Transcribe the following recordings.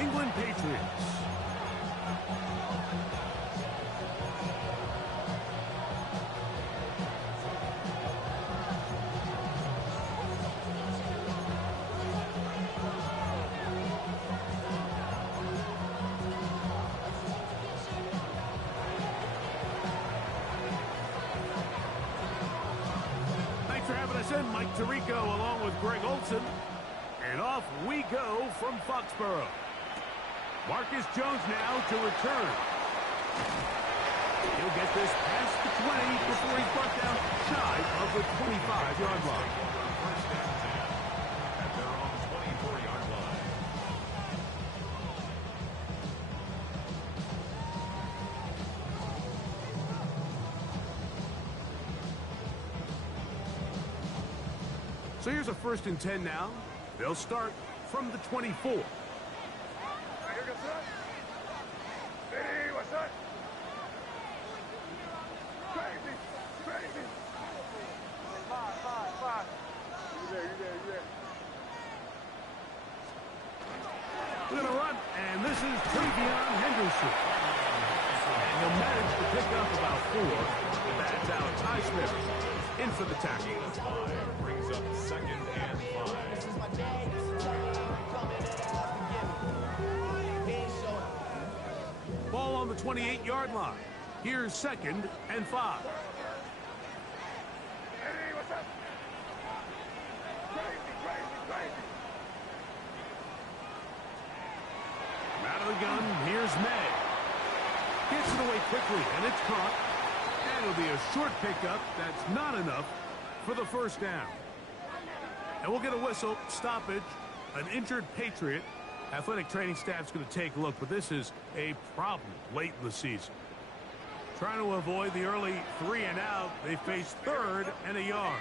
England Patriots. Thanks for having us in, Mike Tirico, along with Greg Olson. And off we go from Foxborough. Marcus Jones now to return. He'll get this past the 20 before he's brought down shy of the 25-yard line. First down 10 at their own 24-yard line. So here's a 1st and 10 now. They'll start from the 24. Hey, what's up? Crazy. Five. You there. We're going to run, and this is Travion Henderson. And he'll manage to pick up about 4. That's Alex Highsmith in for the tackle. Brings up 2nd and 5. Ball on the 28-yard line. Here's 2nd and 5. Hey, what's up? Crazy. Out of the gun, here's May. Gets it away quickly, and it's caught. And it'll be a short pickup. That's not enough for the 1st down. And we'll get a whistle, stoppage, an injured Patriot. Athletic training staff's going to take a look, but this is a problem late in the season. Trying to avoid the early 3 and out, they face 3rd and a yard.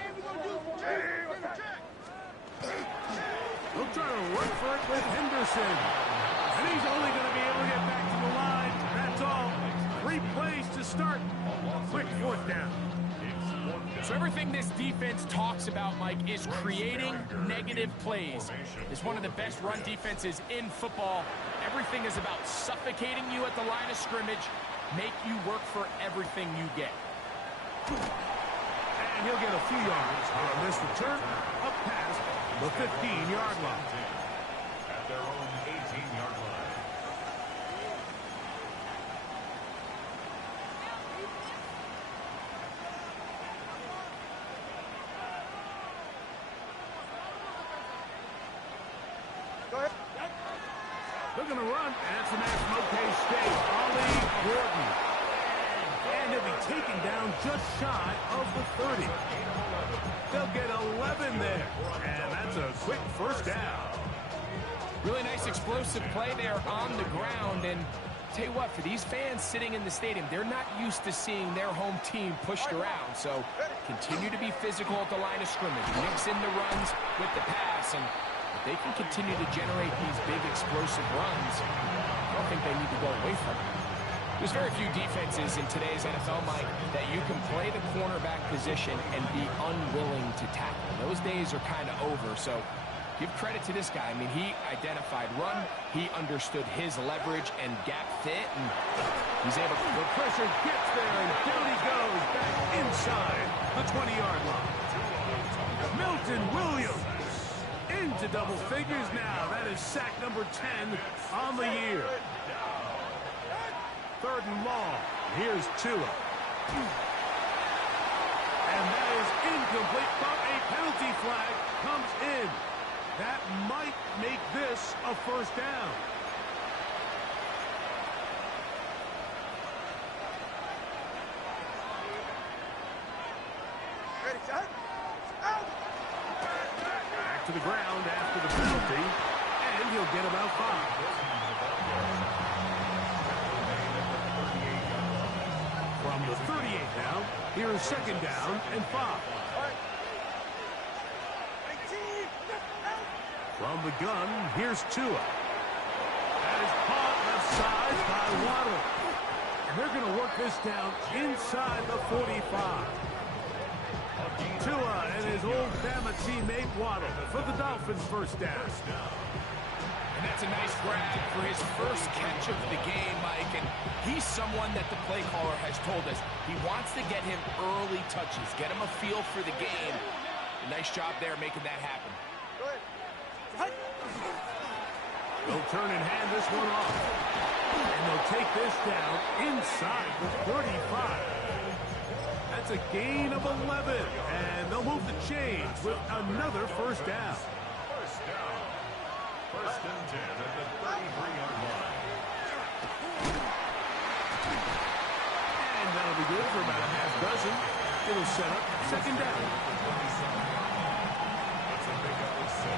They'll try to run for it with Henderson. And he's only going to be able to get back to the line. That's all. 3 plays to start. Quick 4th down. So everything this defense talks about, Mike, is creating negative plays. It's one of the best run defenses in football. Everything is about suffocating you at the line of scrimmage, make you work for everything you get. And he'll get a few yards on this return up past the 15-yard line. At their own 18-yard line. They're going to run, and it's an National K-State, Ollie Gordon. And he'll be taken down just shy of the 30. They'll get 11 there, and that's a quick 1st down. Really nice explosive play there on the ground, and tell you what, for these fans sitting in the stadium, they're not used to seeing their home team pushed around, so continue to be physical at the line of scrimmage, mix in the runs with the pass, and if they can continue to generate these big explosive runs, I don't think they need to go away from it. There's very few defenses in today's NFL, Mike, that you can play the cornerback position and be unwilling to tackle. Those days are kind of over, so give credit to this guy. I mean, he identified run, he understood his leverage and gap fit, and he's able to... The pressure gets there, and down he goes back inside the 20-yard line. Milton Williams into double figures now. That is sack number 10 on the year. 3rd and long. Here's Tua. And that is incomplete, but a penalty flag comes in. That might make this a 1st down. Ready, shot? Out! Back to the ground after the penalty, and he'll get about 5. From the 38 now, here's 2nd down and 5. From the gun, here's Tua. That is caught left side by Waddle. And they're going to work this down inside the 45. Tua, and his old Bama teammate Waddle for the Dolphins' first down. And that's a nice grab for his first catch of the game, Mike. And he's someone that the play caller has told us he wants to get him early touches, get him a feel for the game. Nice job there making that happen. They'll turn and hand this one off. And they'll take this down inside the 35. That's a gain of 11. And they'll move the chains with another first down. First down. First and 10 at the 33-yard line. And that'll be good for about a half dozen. It'll set up second down. That's a pickup of 6.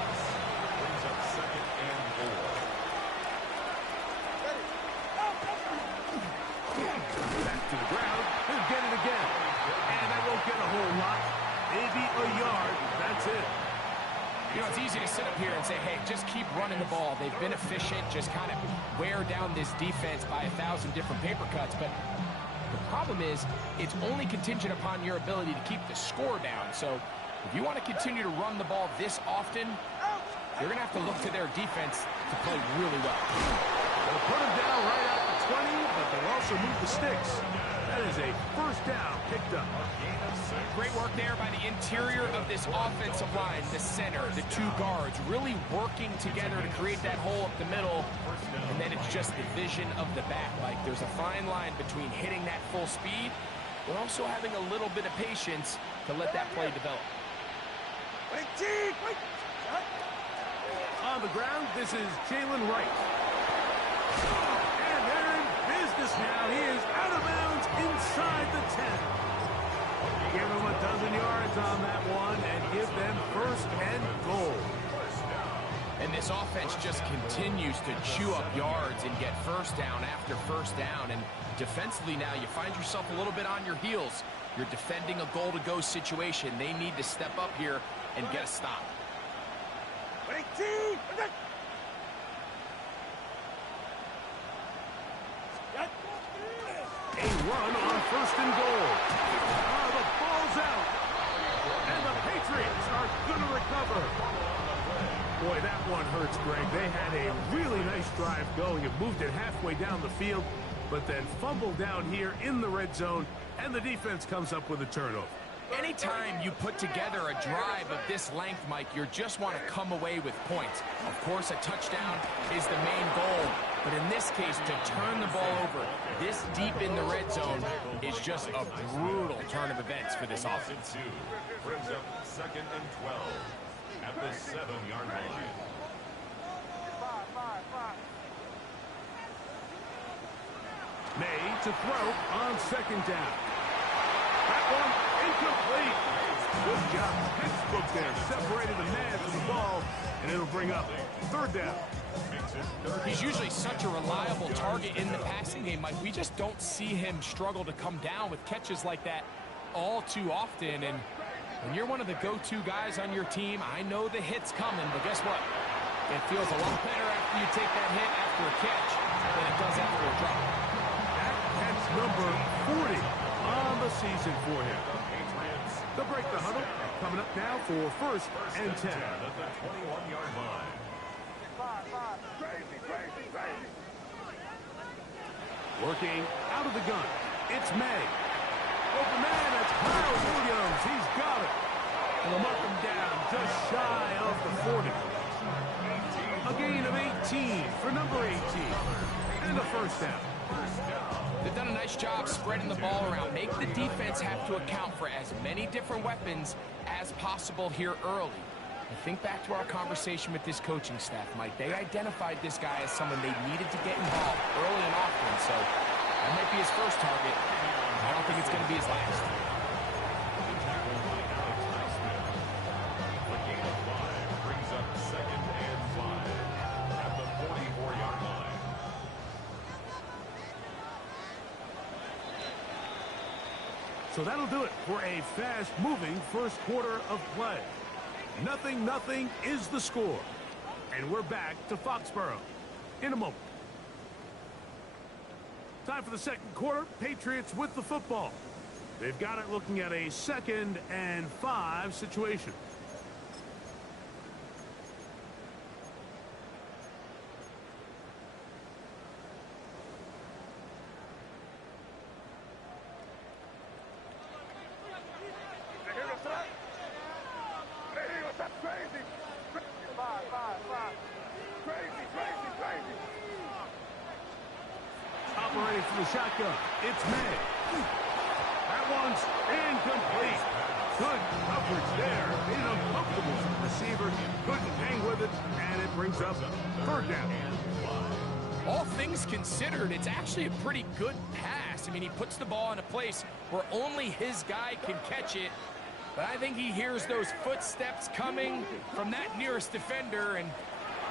Brings up second and 4. Back to the ground. He'll get it again. And that won't get a whole lot. Maybe a yard. That's it. You know, it's easy to sit up here and say, hey, just keep running the ball. They've been efficient, just kind of wear down this defense by 1,000 different paper cuts. But the problem is it's only contingent upon your ability to keep the score down. So if you want to continue to run the ball this often, you're going to have to look to their defense to play really well. They'll put him down right at the 20, but they'll also move the sticks. That is a first down picked up. Great work there by the interior of this offensive line, the center, the two guards, really working together to create that hole up the middle. And then it's just the vision of the back. Like there's a fine line between hitting that full speed, but also having a little bit of patience to let that play develop. On the ground, this is Jalen Wright. And they're in business now. He is out of bounds inside the 10. Give them a dozen yards on that one and give them first and goal. And this offense just continues to chew up yards and get first down after first down. And defensively now, you find yourself a little bit on your heels. You're defending a goal-to-go situation. They need to step up here and get a stop. A run on first and goal. The ball's out. And the Patriots are going to recover. Boy, that one hurts, Greg. They had a really nice drive going. It moved it halfway down the field, but then fumbled down here in the red zone, and the defense comes up with a turnover. Anytime you put together a drive of this length, Mike, you just want to come away with points. Of course, a touchdown is the main goal, but in this case, to turn the ball over this deep in the red zone is just a brutal turn of events for this offense. Brings up second and 12 at the 7-yard line. May to throw on second down. That one incomplete. Good job. Textbook there. Separated the man from the ball, and it'll bring up third down. He's usually such a reliable target in the passing game, Mike. We just don't see him struggle to come down with catches like that all too often. And when you're one of the go-to guys on your team, I know the hit's coming, but guess what? It feels a lot better after you take that hit after a catch than it does after a drop. That catch number 40 on the season for him. They'll break the huddle. Coming up now for first and 10. At the 21-yard line. Working out of the gun. It's May. Open man, that's Kyle Williams. He's got it. And they'll mark him down just shy of the 40. A gain of 18 for number 18. And a first down. They've done a nice job spreading the ball around. Make the defense have to account for as many different weapons as possible here early. And think back to our conversation with this coaching staff, Mike. They identified this guy as someone they needed to get involved early and often. So that might be his first target. I don't think it's going to be his last. A gain of 5 brings up second and 5 at the 44-yard line. So that'll do it for a fast-moving first quarter of play. 0-0 is the score. And we're back to Foxborough in a moment. Time for the second quarter. Patriots with the football. They've got it looking at a 2nd and 5 situation. Operating from the shotgun, it's May. That one's incomplete. Good coverage there. Made it uncomfortable for the receiver. Couldn't hang with it, and it brings up 3rd down. All things considered, it's actually a pretty good pass. I mean, he puts the ball in a place where only his guy can catch it. But I think he hears those footsteps coming from that nearest defender, and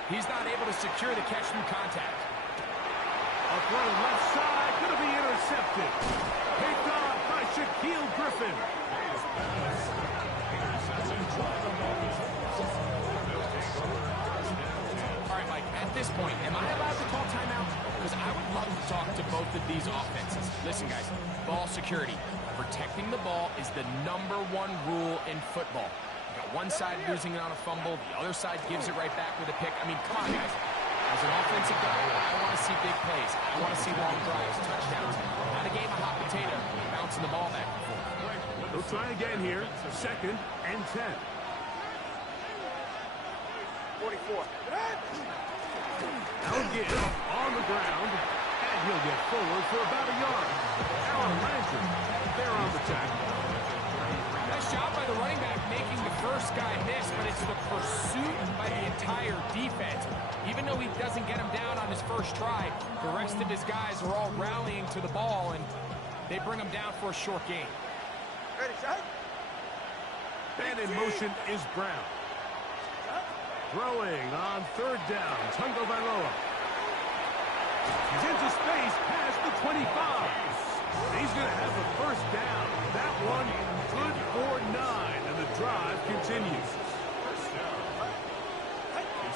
he's not able to secure the catch through contact. A throw left side, going to be intercepted. Picked off by Shaquille Griffin. All right, Mike, at this point, am I allowed to call timeout? Because I would love to talk to both of these offenses. Listen, guys, ball security. Protecting the ball is the #1 rule in football. You got one side losing it on a fumble, the other side gives it right back with a pick. I mean, come on, guys. As an offensive guy, I want to see big plays. I want to see long drives, touchdowns. Not a game of hot potato, bouncing the ball back and forth. They'll try again here. 2nd and 10. 44. Now again, on the ground, and he'll get forward for about a yard. Alan Landry, there on the tackle. Nice job by the running back making the first guy miss, but it's the pursuit by the entire defense. Even though he doesn't get him down on his first try, the rest of his guys are all rallying to the ball, and they bring him down for a short gain. Ready, shot. And in motion is Brown. Throwing on 3rd down, Tungo Bailoa. He's into space past the 25. He's going to have the 1st down. That one good for 9, and the drive continues.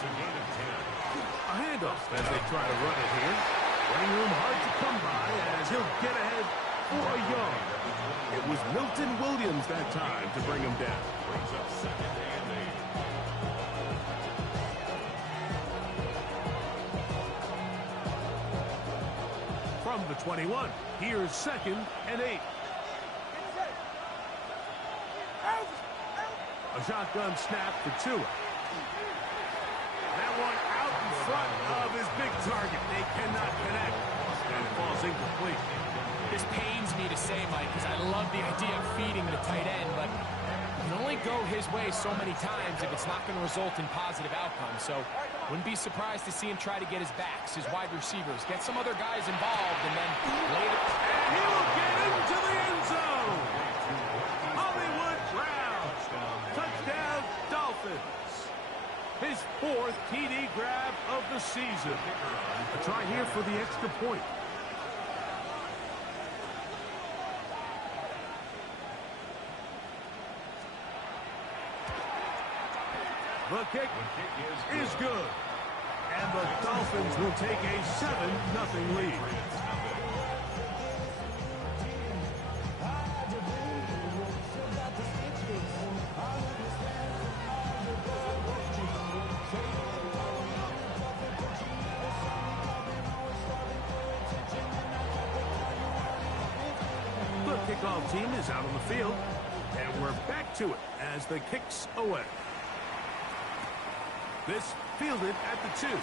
A handoff as they try to run it here. Running room hard to come by as he'll get ahead for a yard. It was Milton Williams that time to bring him down. Brings up 2nd and 8. From the 21, here's 2nd and 8. A shotgun snap for Tua. That one out in front of his big target. They cannot connect. And it falls incomplete. This pains me to say, Mike, because I love the idea of feeding the tight end, but you can only go his way so many times if it's not going to result in positive outcomes. So wouldn't be surprised to see him try to get his backs, his wide receivers, get some other guys involved, and then later. And he will get into the end zone. Hollywood Brown. Touchdown, Dolphins. His 4th TD grab of the season. A try here for the extra point. The kick is good. And the Dolphins will take a 7-0 lead. The kickoff team is out on the field. And we're back to it as the kick's away. This fielded at the 2.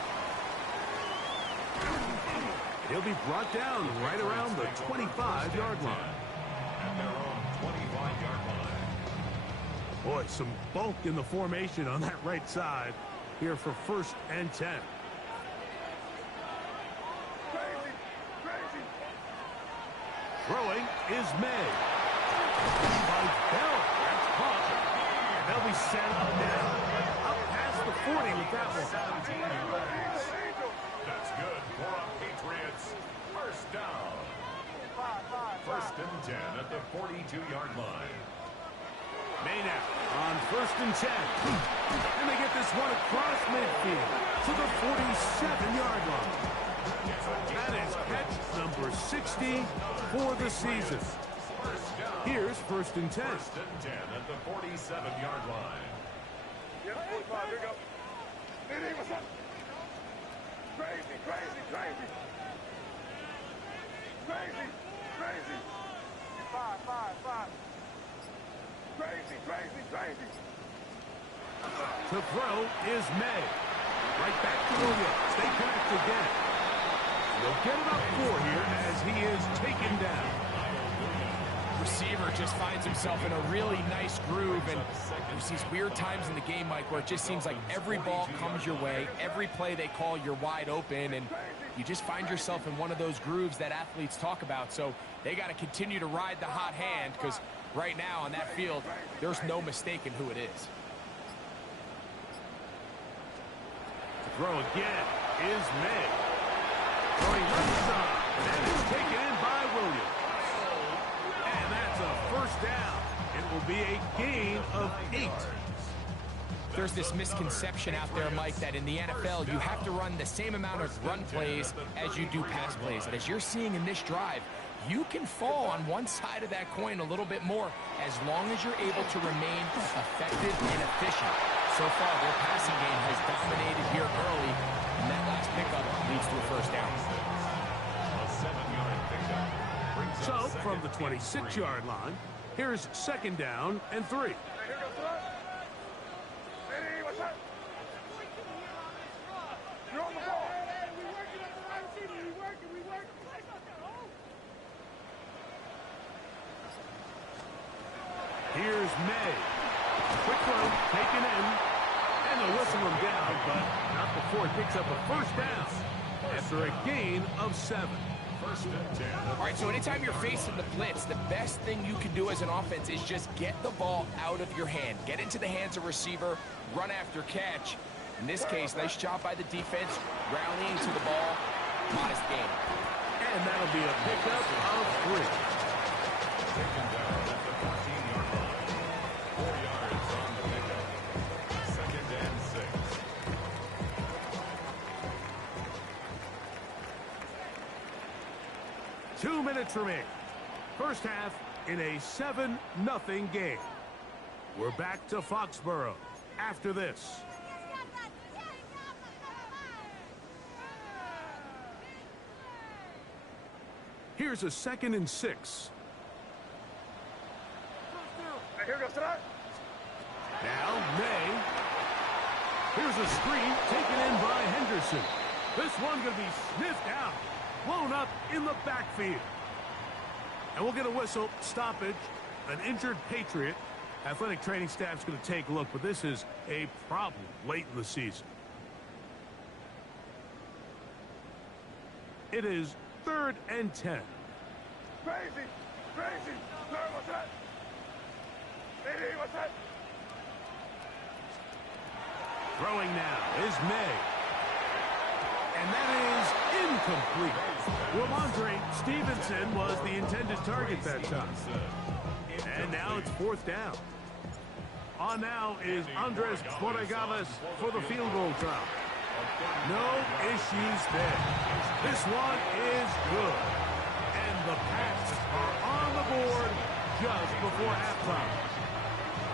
He'll be brought down right around the 25-yard line. At their own 25-yard line. Boy, some bulk in the formation on that right side here for 1st and 10. Crazy, crazy. Throwing is May. By Bell, that's caught. And they'll be set up now. Up past the 40 with that one. That's good for a Patriots. 1st down. 1st and 10 at the 42-yard line. May now on 1st and 10. And they get this one across midfield to the 47-yard line. That is catch number 60 for the season. Here's first and 10. First and 10 at the 47-yard line. Yep, 45. Here we go. Hey, what's up? Crazy, crazy, crazy. Crazy, crazy. 5. Crazy, crazy, crazy. To throw is May. Right back to Williams. They connect again. They'll get it up 4 here as he is taken down. Receiver just finds himself in a really nice groove, and there's these weird times in the game, Mike, where it just seems like every ball comes your way, every play they call, you're wide open, and you just find yourself in one of those grooves that athletes talk about. So they got to continue to ride the hot hand, because right now on that field, there's no mistaking who it is. To throw again is May. Throwing left side, and it's taken in by Williams. And that's a first down. It will be a gain of 8. There's this misconception out there, Mike, that in the NFL, you have to run the same amount of run plays as you do pass plays. And as you're seeing in this drive, you can fall on one side of that coin a little bit more as long as you're able to remain effective and efficient. So far, their passing game has dominated here early, and that last pickup leads to a first down. A 7-yard pickup. So, from the 26-yard line, here's second down and 3. Hey, here goes the line. Hey, what's up? You're on the ball. We working on the right receiver. We working. Here's May. Quick throw, taken in, and they'll whistle him down, but not before he picks up a first down after a gain of 7. First and 10. All right, so anytime you're facing the blitz, the best thing you can do as an offense is just get the ball out of your hand. Get into the hands of receiver, run after catch. In this case, nice job by the defense, rallying to the ball. Modest gain. And that'll be a pickup of 3. Taken down at the 14-yard line. 4 yards on the pickup. Second and 6. Two minutes remaining. First half in a 7-0 game. We're back to Foxborough after this. Here's a 2nd and 6. Hey, here goes the line. Now May. Here's a screen taken in by Henderson. This one going to be sniffed out. Blown up in the backfield. And we'll get a whistle, stoppage, an injured Patriot. Athletic training staff's going to take a look, but this is a problem late in the season. It is 3rd and 10. Crazy, crazy. Larry, what's that? Hey, what's that? Throwing now is May. And that is incomplete. Ramondre Stevenson was the intended target that time. And now it's 4th down. On now is Andres Borregales for the field goal try. No issues there. This one is good. And the Pats are on the board just before halftime.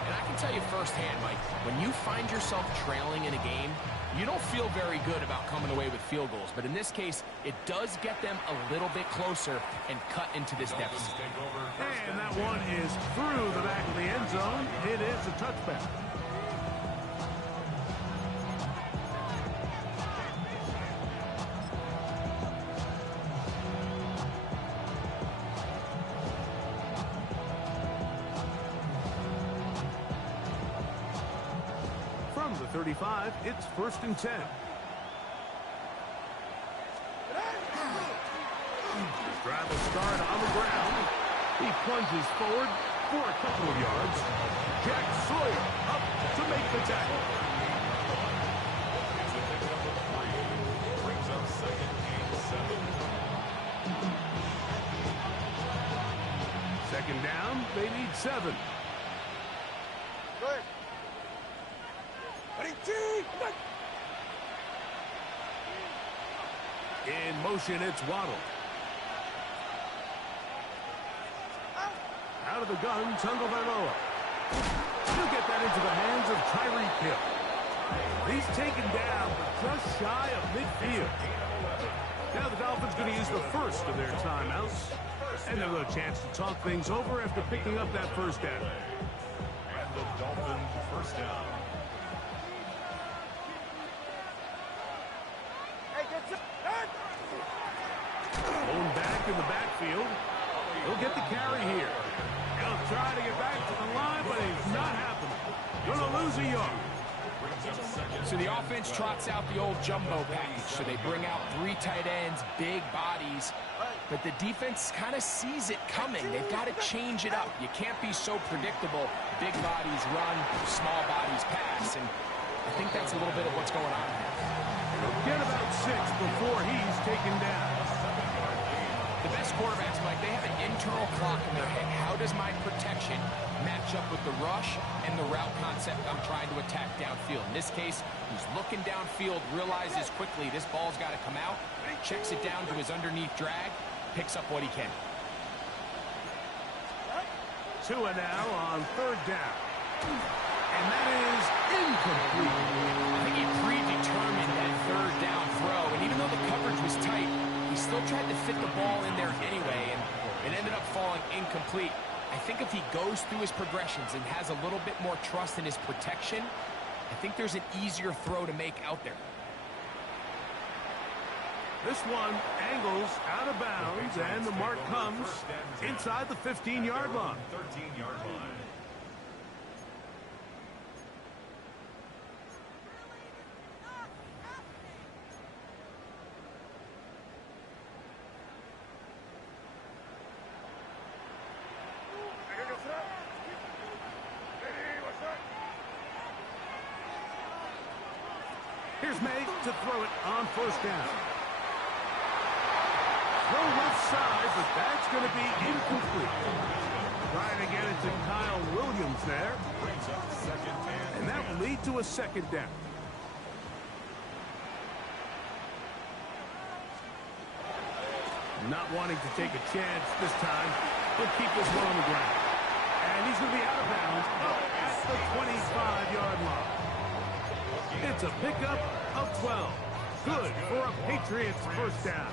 And I can tell you firsthand, Mike, when you find yourself trailing in a game, you don't feel very good about coming away with field goals. But in this case, it does get them a little bit closer and cut into this deficit. And that one is through the back of the end zone. It is a touchback. From the 35, it's 1st and 10. His drive will start on the ground. He plunges forward for a couple of yards. Jack Sawyer up to make the tackle. Brings up second and 7. Second down, they need 7. Go ahead. Ready, T. In motion, it's Waddle. out of the gun, Tagovailoa. He'll get that into the hands of Tyreek Hill. He's taken down, but just shy of midfield. Now the Dolphins going to use the first of their timeouts. And they'll have a chance to talk things over after picking up that first down. And the Dolphins first down. Going back in the backfield. He'll get the carry here. He'll try to get back to the line, but he's not happening. Going to lose a yard. So the offense trots out the old jumbo package. So they bring out 3 tight ends, big bodies. But the defense kind of sees it coming. They've got to change it up. You can't be so predictable. Big bodies run, small bodies pass. And I think that's a little bit of what's going on here. Get about 6 before he's taken down. The best quarterbacks, Mike, they have an internal clock in their head. How does my protection match up with the rush and the route concept I'm trying to attack downfield? In this case, he's looking downfield, realizes quickly this ball's got to come out, checks it down to his underneath drag, picks up what he can. Tua now on 3rd down. And that is incomplete. I think he predetermined that 3rd down throw, and even though the coverage was tight, he still tried to fit the ball in there anyway, and it ended up falling incomplete. I think if he goes through his progressions and has a little bit more trust in his protection, I think there's an easier throw to make out there. This one angles out of bounds, and the mark comes inside the 15-yard line. 13-yard line. Here's May to throw it on 1st down. Throw left side, but that's going to be incomplete. Trying to get it to Kyle Williams there. Brings up 2nd And that will lead to a 2nd down. Not wanting to take a chance this time. He'll keep this one on the ground. And he's going to be out of bounds up at the 25-yard line. It's a pickup of 12. Good for a Patriots 1st down.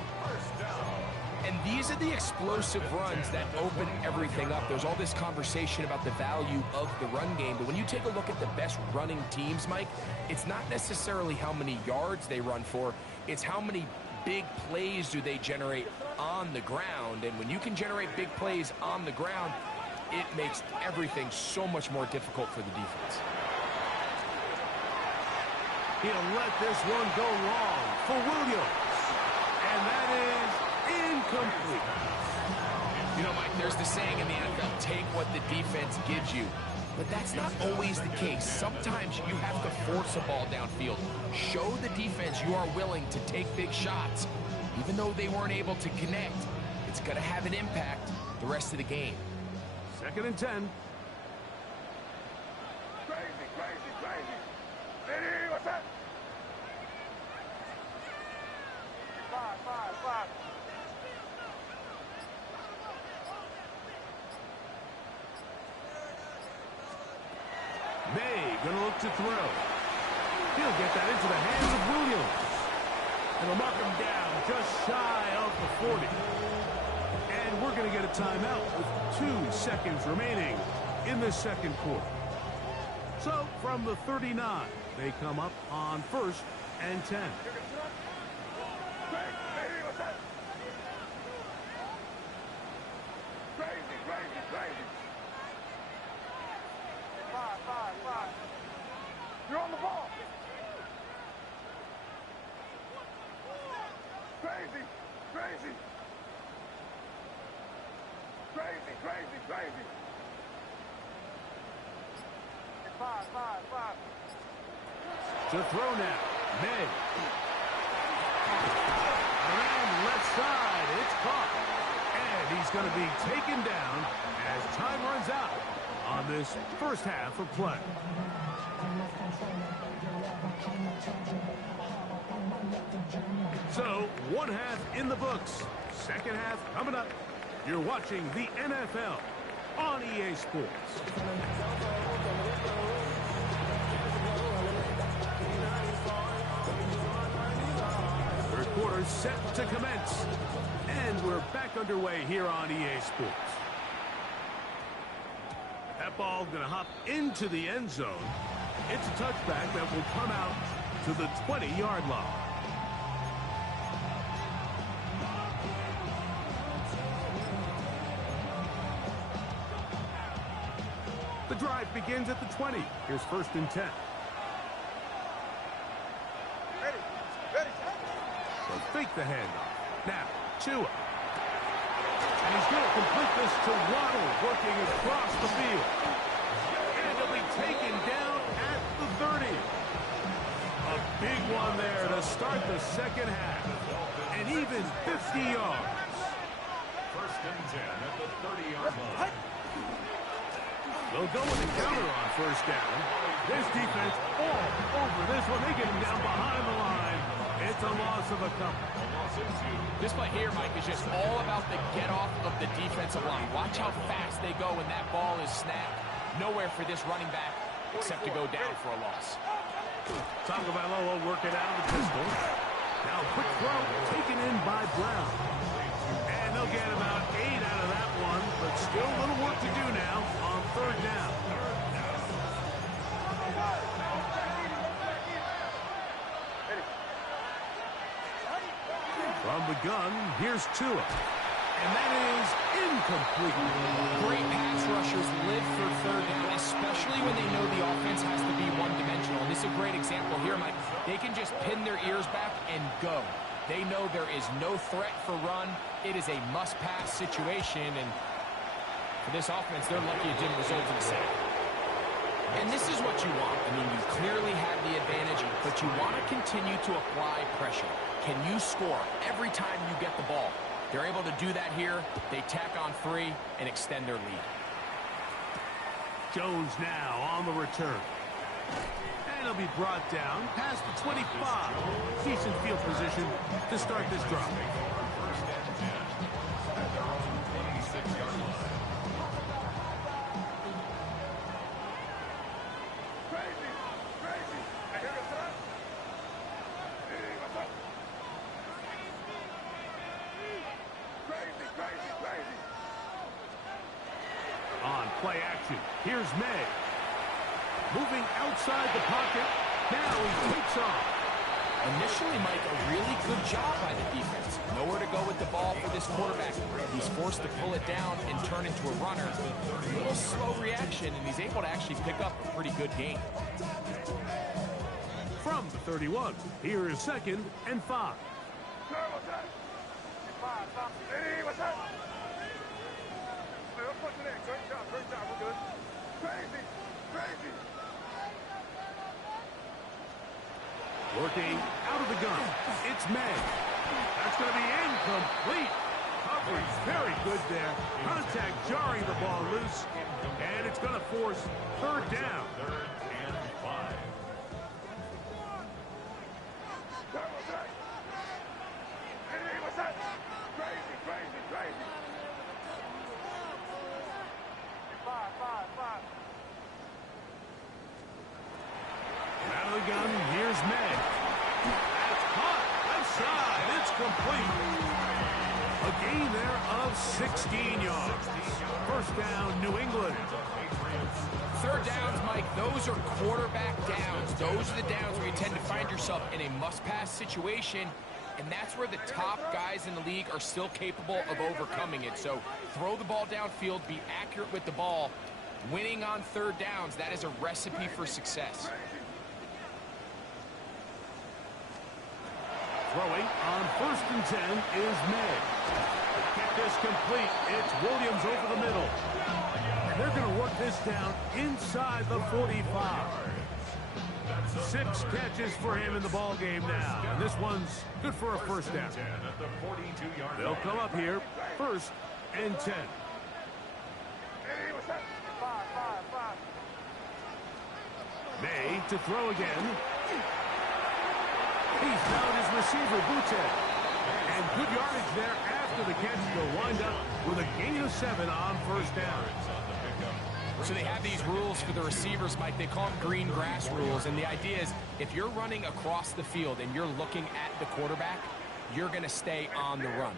And these are the explosive runs that open everything up. There's all this conversation about the value of the run game, but when you take a look at the best running teams, Mike, it's not necessarily how many yards they run for, it's how many big plays do they generate on the ground. And when you can generate big plays on the ground, it makes everything so much more difficult for the defense. He'll let this one go long for Williams. And that is incomplete. You know, Mike, there's the saying in the NFL, take what the defense gives you. But that's not always the case. Sometimes you have to force a ball downfield. Show the defense you are willing to take big shots. Even though they weren't able to connect, it's going to have an impact the rest of the game. 2nd and 10. Crazy. Eddie, what's that? 5. May going to look to throw. He'll get that into the hands of Williams. And they'll mark him down just shy of the 40. And we're going to get a timeout with 2 seconds remaining in this 2nd quarter. So from the 39, they come up on 1st and 10. Crazy. 5. You're on the ball. Crazy. 5. To throw now, May. Around left side, it's caught. And he's going to be taken down as time runs out on this 1st half of play. So, 1 half in the books. 2nd half coming up. You're watching the NFL on EA Sports. Third quarter set to commence. And we're back underway here on EA Sports. That ball going to hop into the end zone. It's a touchback that will come out to the 20-yard line. The drive begins at the 20. Here's 1st and 10. Ready. So fake the handoff. Now, Tua. And he's going to complete this to Waddle, working across the field. And he'll be taken down at the 30. A big one there to start the second half. And even 50 yards. 1st and 10 at the 30-yard line. They'll go with the counter on 1st down. This defense all over this one. They get him down behind the line. It's a loss of a couple. This play here, Mike, is just all about the get-off of the defensive line. Watch how fast they go when that ball is snapped. Nowhere for this running back except to go down for a loss. Tagovailoa working out of the pistol. Now a quick throw taken in by Brown. And they'll get about 8 out of that one, but still a little work to do now on 3rd down. From the gun, here's Tua. And that is incomplete. Great pass rushers live for 3rd down, especially when they know the offense has to be one-dimensional. And this is a great example here, Mike. They can just pin their ears back and go. They know there is no threat for run. It is a must-pass situation, and for this offense, they're lucky it didn't result in a sack. And this is what you want. I mean, you clearly have the advantage, but you want to continue to apply pressure. Can you score every time you get the ball? They're able to do that here. They tack on 3 and extend their lead. Jones now on the return. And he'll be brought down past the 25. Decent field position to start this drive. 1st and 10 at their own 26-yard line. Crazy. I hear you, son. Hey, what's up? Crazy. On play action, here's May. Moving outside the pocket. Now he takes off. Initially, Mike, a really good job by the defense. Nowhere to go with the ball for this quarterback. He's forced to pull it down and turn into a runner. A little slow reaction, and he's able to actually pick up a pretty good gain. From the 31, here is 2nd and 5. Sir, what's that? 5. Hey, what's that? Hey, let's put it in. Great job. We're good. Crazy. Working out of the gun. It's May. That's going to be incomplete. Coverage very good there. Contact jarring the ball loose. And it's going to force 3rd down. 3rd and 5. Sir, what's that? Hey, what's that? Crazy. 5. Out of the gun, here's May. That's caught. Left side. It's complete. A gain there of 16 yards. 1st down, New England. 3rd downs, Mike, those are quarterback downs. Those are the downs where you tend to find yourself in a must-pass situation, and that's where the top guys in the league are still capable of overcoming it. So throw the ball downfield, be accurate with the ball. Winning on 3rd downs, that is a recipe for success. Throwing on 1st and 10 is May. Get this complete. It's Williams over the middle. And they're going to work this down inside the 45. 6 catches for him in the ball game now. And this one's good for a 1st down. They'll come up here 1st and 10. Hey, what's that? 5. May to throw again. He's found his receiver, Butte. And good yardage there after the catch. They'll wind up with a gain of 7 on 1st down. So they have these rules for the receivers, Mike. They call them green grass rules. And the idea is if you're running across the field and you're looking at the quarterback, you're going to stay on the run.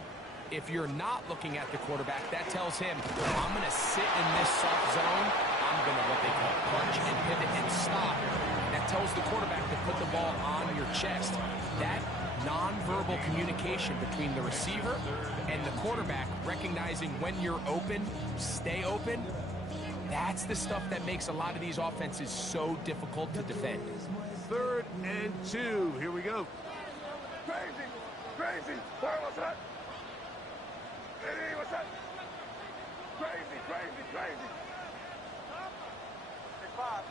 If you're not looking at the quarterback, that tells him, I'm going to sit in this soft zone. I'm going to what they call punch and pivot and stop. That tells the quarterback to put the ball on your chest. That nonverbal communication between the receiver and the quarterback, recognizing when you're open, stay open, that's the stuff that makes a lot of these offenses so difficult to defend. 3rd and 2. Here we go. Crazy, crazy. Where was that? Hey, what's that? Crazy, crazy, crazy. Five.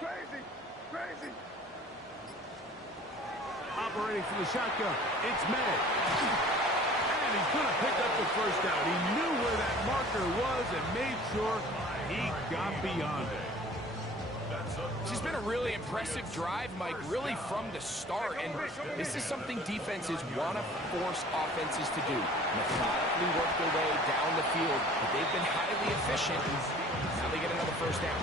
Crazy, crazy. Operating from the shotgun, it's May. And he's going to pick up the first down. He knew where that marker was and made sure he got beyond it. This has been a really impressive drive, Mike, really from the start. And this is something defenses want to force offenses to do. Methodically work their way down the field. But they've been highly efficient. Now they get another first down.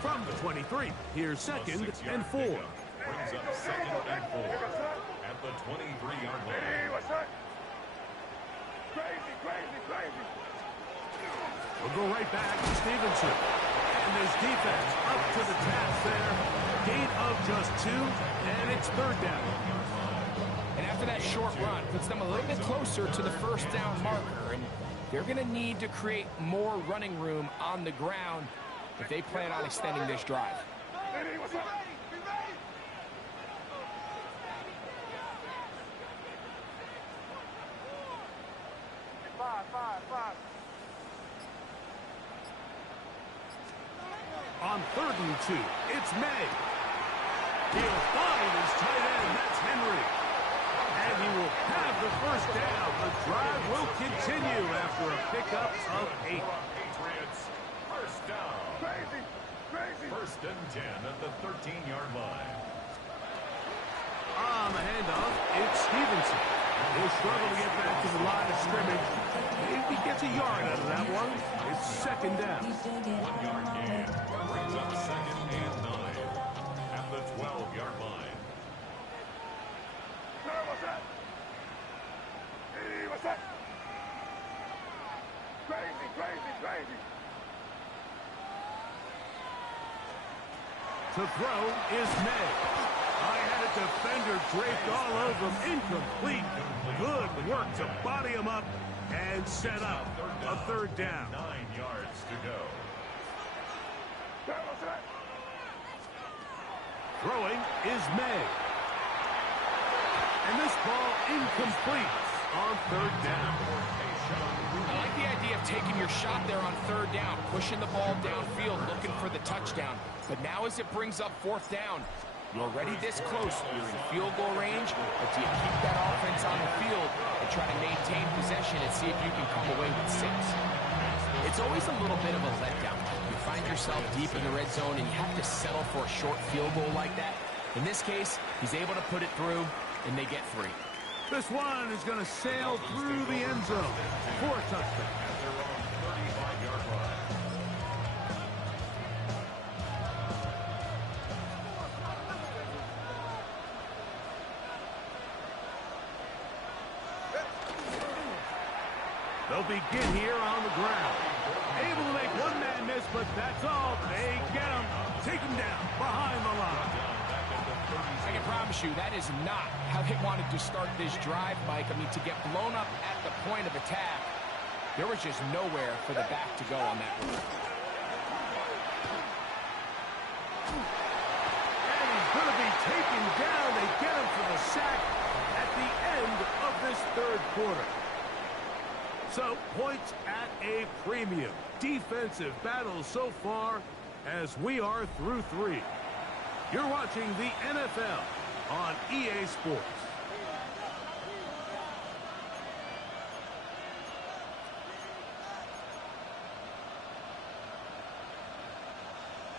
From the 23, here's 2nd and 4. Brings up 2nd and 4 at the 23-yard line. Hey, what's that? Crazy, crazy, crazy. We'll go right back to Stevenson. And his defense up to the task there. Gain of just 2, and it's 3rd down. And after that short run, puts them a little bit closer to the first down marker. And they're going to need to create more running room on the ground if they plan on extending this drive. Hey, what's that? Five. On 3rd and 2, it's May. He'll find his tight end, that's Henry. And he will have the first down. The drive will continue after a pickup of 8. Patriots, first down. Crazy, crazy. 1st and 10 at the 13-yard line. On the handoff, it's Stevenson. He'll struggle to get back to the line of scrimmage. If he gets a yard out of that one, it's 2nd down. 1-yard gain brings up 2nd and 9 at the 12-yard line. Where was that? Hey, what's that? Crazy, crazy, crazy. To throw is May. I had a defender draped all over him. Incomplete. Good work to body him up and set up a 3rd down. 9 yards to go. Where was that? Throwing is May. And this ball incomplete on 3rd down. I like the idea of taking your shot there on 3rd down, pushing the ball downfield, looking for the touchdown. But now as it brings up 4th down, you're already this close. You're in field goal range, but do you keep that offense on the field and try to maintain possession and see if you can come away with 6? It's always a little bit of a letdown. You find yourself deep in the red zone and you have to settle for a short field goal like that. In this case, he's able to put it through, and they get 3. This one is going to sail through the end zone for a touchdown. At their own 35-yard line. They'll begin here on the ground. Able to make one man miss, but that's all. They get him. Take him down behind the line. I can promise you that is not how they wanted to start this drive, Mike. I mean, to get blown up at the point of attack, there was just nowhere for the back to go on that one. And he's going to be taken down. They get him for the sack at the end of this 3rd quarter. So, points at a premium. Defensive battle so far as we are through 3. You're watching the NFL on EA Sports.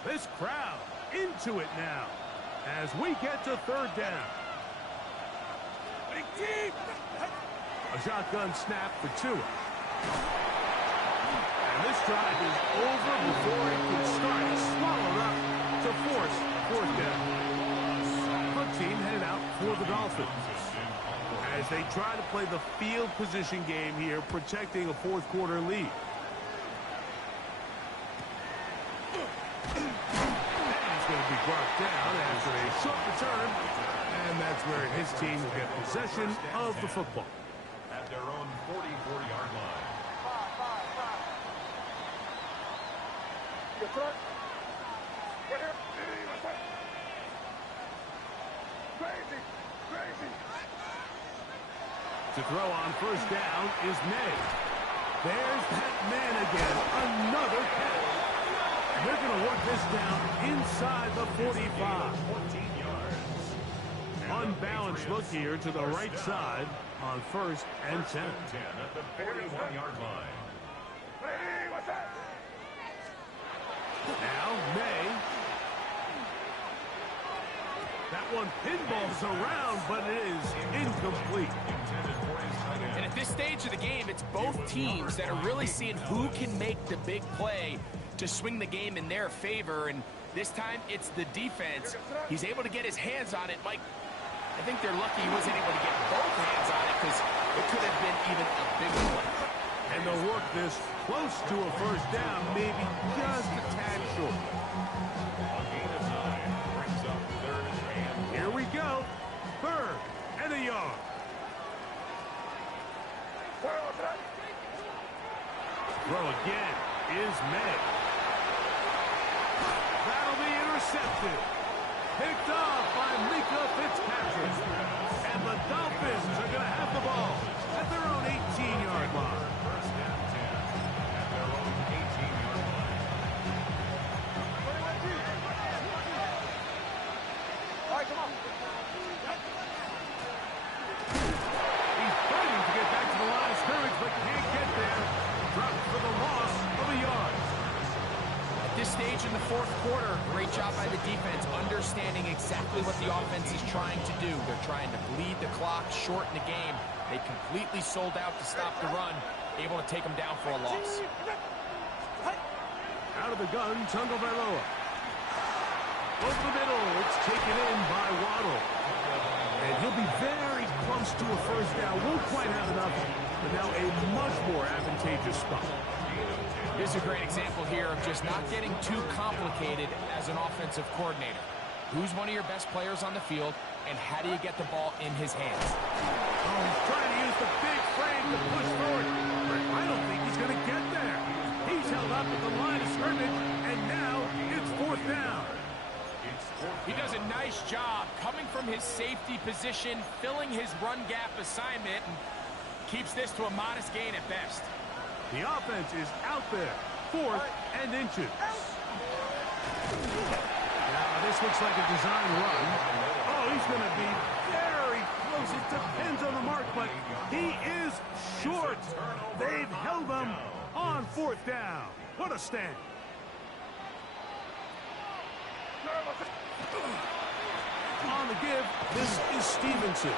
This crowd into it now as we get to 3rd down. Big team. A shotgun snap for Tua. This drive is over before it can start. It's swallowed up to force fourth down. Punt team headed out for the Dolphins as they try to play the field position game here, protecting a fourth quarter lead. Going to be brought down after a short return, and that's where his team will get possession of the football. At their own 44-yard line. Yes, sir. Right here. Yes, sir. Crazy, crazy. To throw on first down is May. There's that man again. Another catch. They're going to work this down inside the 45. 14 yards. Unbalanced look here to the right side on first and 10. 10 at the 41-yard line. Hey, what's that? Now May. That one pinballs around, but it is incomplete. And at this stage of the game, it's both teams that are really seeing who can make the big play to swing the game in their favor, and this time it's the defense. He's able to get his hands on it. Mike, I think they're lucky he wasn't able to get both hands on it because it could have been even a bigger play. And they'll work this close to a first down, maybe just a tad short. A gain of 9 brings up third and Here we go. Third and a yard. Throw again is May. That'll be intercepted. Picked off by Mika Fitzpatrick. And the Dolphins are going to have the ball at their own 18-yard line. first and 10 at their own 18-yard line. All right, come on. He's fighting to get back to the line of scrimmage, but can't get there. Dropped for the loss of a yard. At this stage in the fourth quarter, great job by the defense, understanding exactly what the offense is trying to do. They're trying to bleed the clock, shorten the game. They completely sold out to stop the run, able to take them down for a loss. Out of the gun, Tagovailoa. Over the middle, it's taken in by Waddle. And he'll be very close to a first down. Won't quite have enough, but now a much more advantageous spot. This is a great example here of just not getting too complicated as an offensive coordinator. Who's one of your best players on the field, and how do you get the ball in his hands? Oh, he's trying to use the big frame to push forward. But I don't think he's going to get there. He's held up at the line of scrimmage, and now it's fourth down. He does a nice job coming from his safety position, filling his run gap assignment, and keeps this to a modest gain at best. The offense is out there, fourth and inches. Now, this looks like a design run. Oh, he's going to be very close. It depends on the mark, but he is short. They've held him on fourth down. What a stand. On the give, this is Stevenson.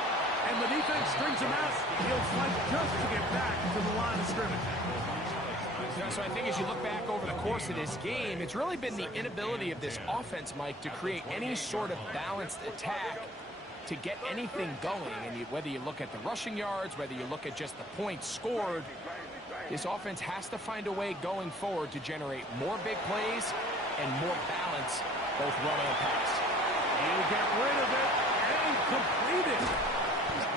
And the defense strings him out. He'll fight just to get back to the line of scrimmage. So I think as you look back over the course of this game, it's really been the inability of this offense, Mike, to create any sort of balanced attack to get anything going. And whether you look at the rushing yards, whether you look at just the points scored, this offense has to find a way going forward to generate more big plays and more balance, both run and pass. He'll get rid of it and complete it.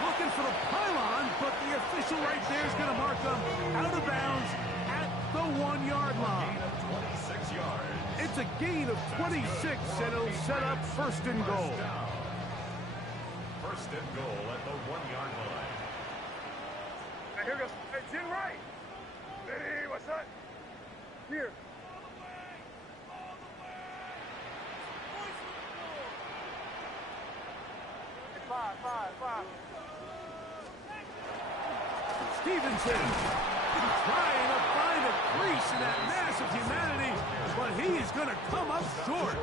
Looking for the pylon, but the official right there is going to mark him out of bounds at the 1-yard line. 26 yards. It's a gain of 26, and it'll set up first and goal. First and goal at the 1-yard line. Now here goes. Hey, Jim Wright. Hey, what's that? Here. Five. Stevenson Trying to find a crease in that mass of humanity, but he is going to come up short.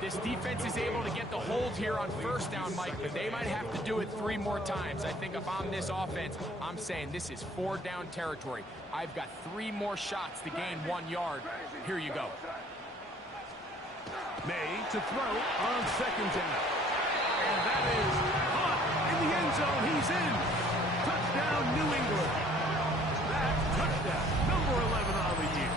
This defense is able to get the hold here on first down, Mike, but they might have to do it 3 more times. I think if I'm this offense, I'm saying this is 4 down territory. I've got 3 more shots to gain 1 yard. Here you go. May to throw on second down. And that is caught in the end zone. He's in. Touchdown, New England. That touchdown, number 11 on the year.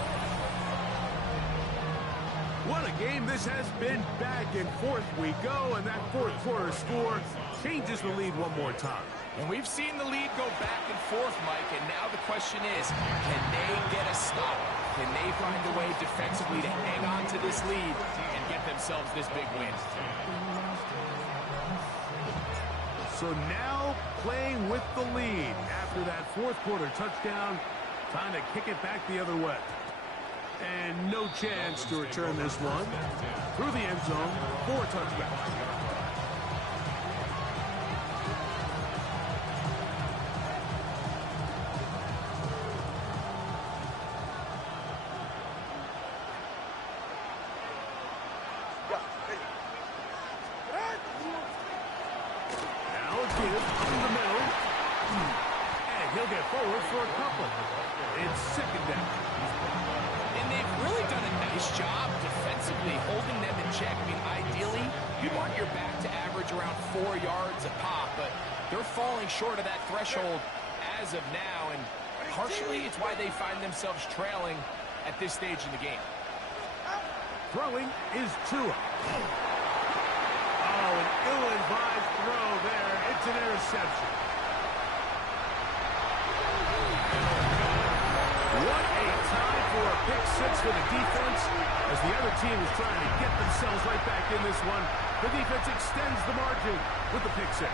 What a game this has been. Back and forth we go, and that fourth quarter score changes the lead one more time. And we've seen the lead go back and forth, Mike, and now the question is, can they get a stop? Can they find a way defensively to hang on to this lead and get themselves this big win? So now playing with the lead after that fourth quarter touchdown, time to kick it back the other way. And no chance to return this one through the end zone for a touchback. Forward for a couple. It's second down. And they've really done a nice job defensively holding them in check. I mean, ideally, you want your back to average around 4 yards a pop, but they're falling short of that threshold as of now, and partially it's why they find themselves trailing at this stage in the game. Throwing is Tua. Oh, an ill-advised throw there. It's an interception. What a time for a pick six for the defense. As the other team is trying to get themselves right back in this one, the defense extends the margin with the pick six.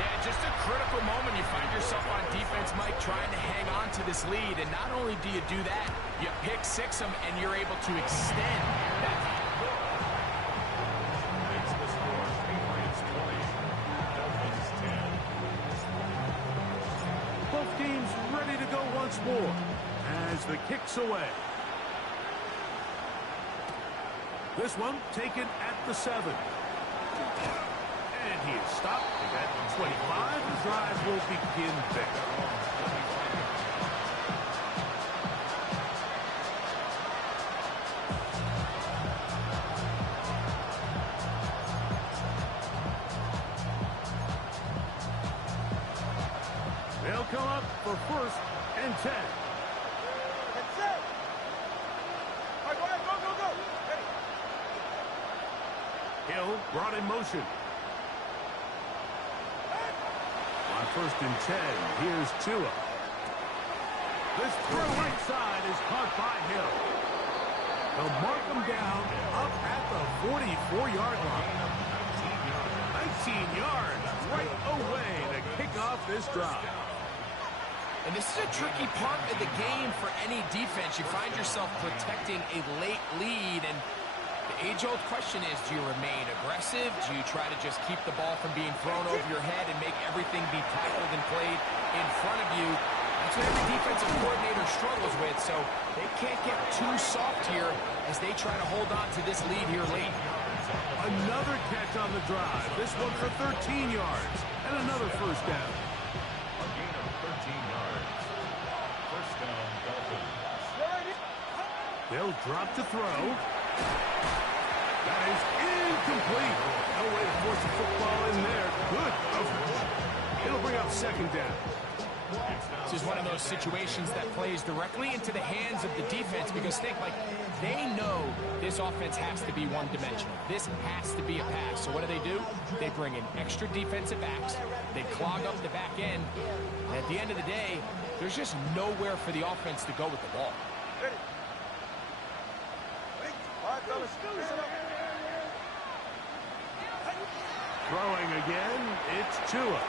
Yeah, just a critical moment. You find yourself on defense, Mike, trying to hang on to this lead. And not only do you do that, you pick six them, and you're able to extend that lead. Both teams ready to go once more as the kick's away. This one taken at the 7. And he is stopped at 25. The drive will begin there. They'll come up for first and 10. That's it. All right, go ahead, go, go, go. Ready. Hill brought in motion. On first and 10, here's Tua. This throw right side is caught by Hill. They'll mark him down up at the 44-yard line. 19 yards right away to kick off this drive. And this is a tricky part of the game for any defense. You find yourself protecting a late lead, and the age-old question is, do you remain aggressive? Do you try to just keep the ball from being thrown over your head and make everything be tackled and played in front of you? That's what every defensive coordinator struggles with, so they can't get too soft here as they try to hold on to this lead here late. Another catch on the drive. This one for 13 yards and another first down. A gain of 13 yards. First down, Dolphins. They'll drop to throw. That is incomplete. No way to force the football in there. Good coverage. It'll bring up second down. This is one of those situations that plays directly into the hands of the defense because think, like, they know this offense has to be one-dimensional. This has to be a pass. So what do? They bring in extra defensive backs. They clog up the back end. And at the end of the day, there's just nowhere for the offense to go with the ball. Ready. All right, fellas. Throwing again, it's Tua.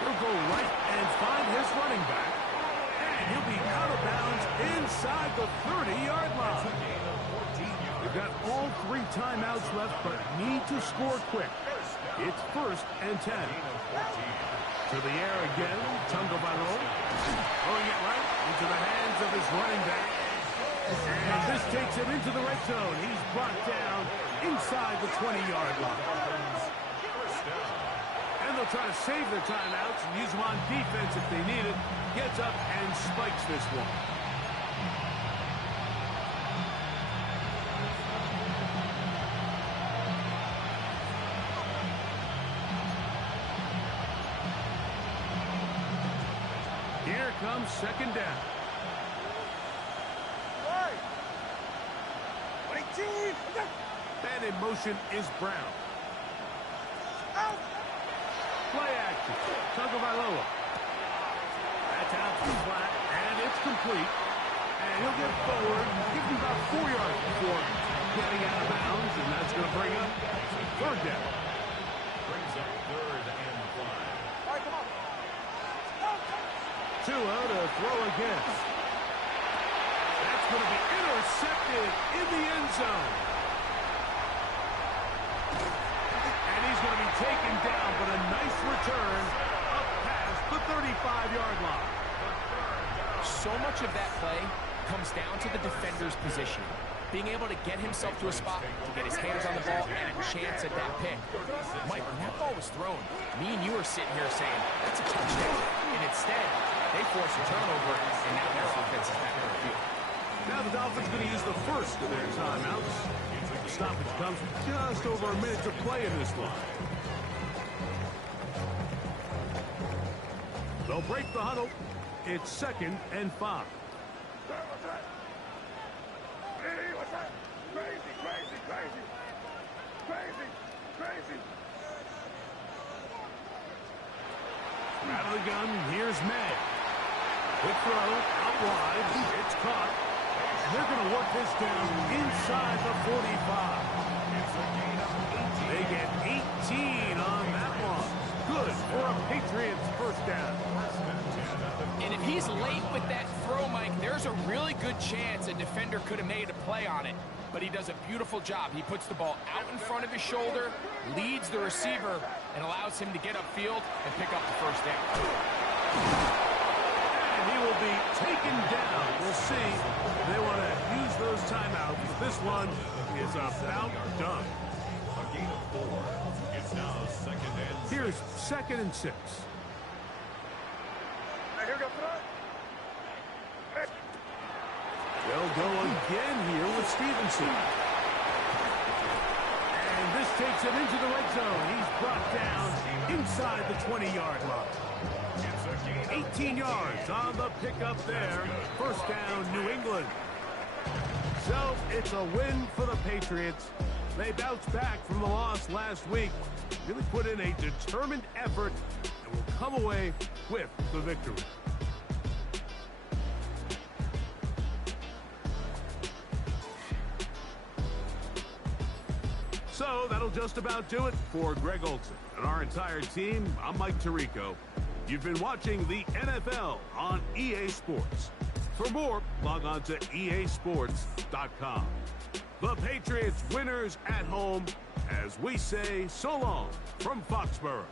He'll go right and find his running back. And he'll be out of bounds inside the 30-yard line. They've got all 3 timeouts left, but need to score quick. It's 1st and 10. To the air again, Tungabalo. Throwing it right into the hands of his running back. And this takes him into the red zone. He's brought down inside the 20-yard line. And they'll try to save their timeouts and use them on defense if they need it. Gets up and spikes this one. Here comes 2nd down. And in motion is Brown. Play action. Tagovailoa. That's out to the flat, and it's complete. And he'll get forward, give him about 4 yards before getting out of bounds, and that's going to bring up 3rd down. Brings up 3rd and 5. All right, come on. Tua to throw again. That's going to be intercepted in the end zone. And he's going to be taken down, but a nice return up past the 35-yard line. So much of that play comes down to the defender's position. Being able to get himself to a spot to get his hands on the ball and a chance at that pick. Mike, when that ball was thrown, me and you were sitting here saying, that's a touchdown. And instead, they forced a turnover, and now their offense is back on the field. Now the Dolphins going to use the first of their timeouts. The stoppage comes with just over a minute to play in this one. They'll break the huddle. It's 2nd and 5. Out of the gun, here's May. Quick throw, out wide, it's caught. And they're going to work this down inside the 45. They get 18 on that one. Good for a Patriots 1st down. And if he's late with that throw, Mike, there's a really good chance a defender could have made a play on it. But he does a beautiful job. He puts the ball out in front of his shoulder, leads the receiver, and allows him to get upfield and pick up the 1st down. And he will be taken down. We'll see. They want to use those timeouts, but this one is about done. A gain of 4. It's now 2nd and 6. Here's 2nd and 6. Here we go. They'll go again here with Stevenson. And this takes him into the red zone. He's brought down inside the 20-yard line. 18 yards on the pickup there. 1st down, New England. So it's a win for the Patriots. They bounced back from the loss last week. Really put in a determined effort and will come away with the victory. So that'll just about do it for Greg Olsen and our entire team. I'm Mike Tirico. You've been watching the NFL on EA Sports. For more, log on to easports.com. The Patriots winners at home as we say so long from Foxborough.